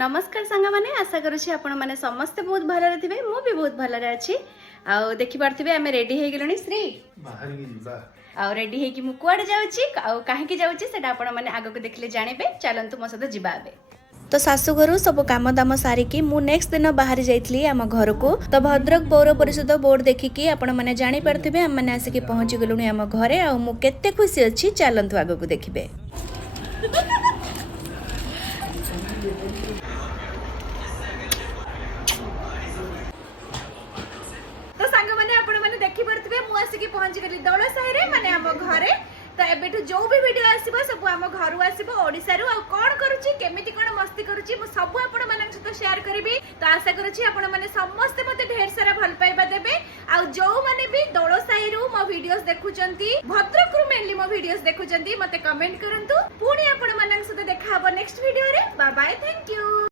नमस्कार सांग मैंने आशा करुँची आपण मैंने समस्ते बहुत भलरे थे मु भी बहुत भलरे अच्छी आउ देखि पारथिबे आमे रेडी हे गेलनी श्री बाहर की जीवा आउ रेडी हे कि मु कुआडे जाउची आउ काहे की जाउची सेटा आपण माने आगो को देखले जानिबे चलंतु मो सहित जिबा आबे। तो शाशु घर सब काम दाम सारिकी मु नेक्स्ट दिन बाहर जाइतली आम घर को तो भद्रक पौर परिषद बोर्ड देखिकी आपण माने जानि पारथिबे हम माने आसिकी पहुंची गेलुनी आम घरे आ मु केते खुशी अछि चलंतु आगो को देखिबे। तो सांग माने आपण माने देखि परथिबे मु आसिकी पहुंची गेली दौड़ साही रे माने हम घरे तो एबेठु जो भी वीडियो आसीबो सब हम घर आसीबो ओडिसा रु आ कोन करूची केमिति कोन मस्ती करूची मु सब आपण मानन सहित शेयर करबी। तो आशा करूची आपण माने समस्त मते ढेर सारा भल पाइबा देबे आ जो माने भी दौड़ साही रु मो वीडियोस देखुचंती भद्रक रु मेनली मो वीडियोस देखुचंती मते कमेंट करंतु पुणी आपण मानन सहित देखा हबो नेक्स्ट वीडियो रे। Bye bye, thank you.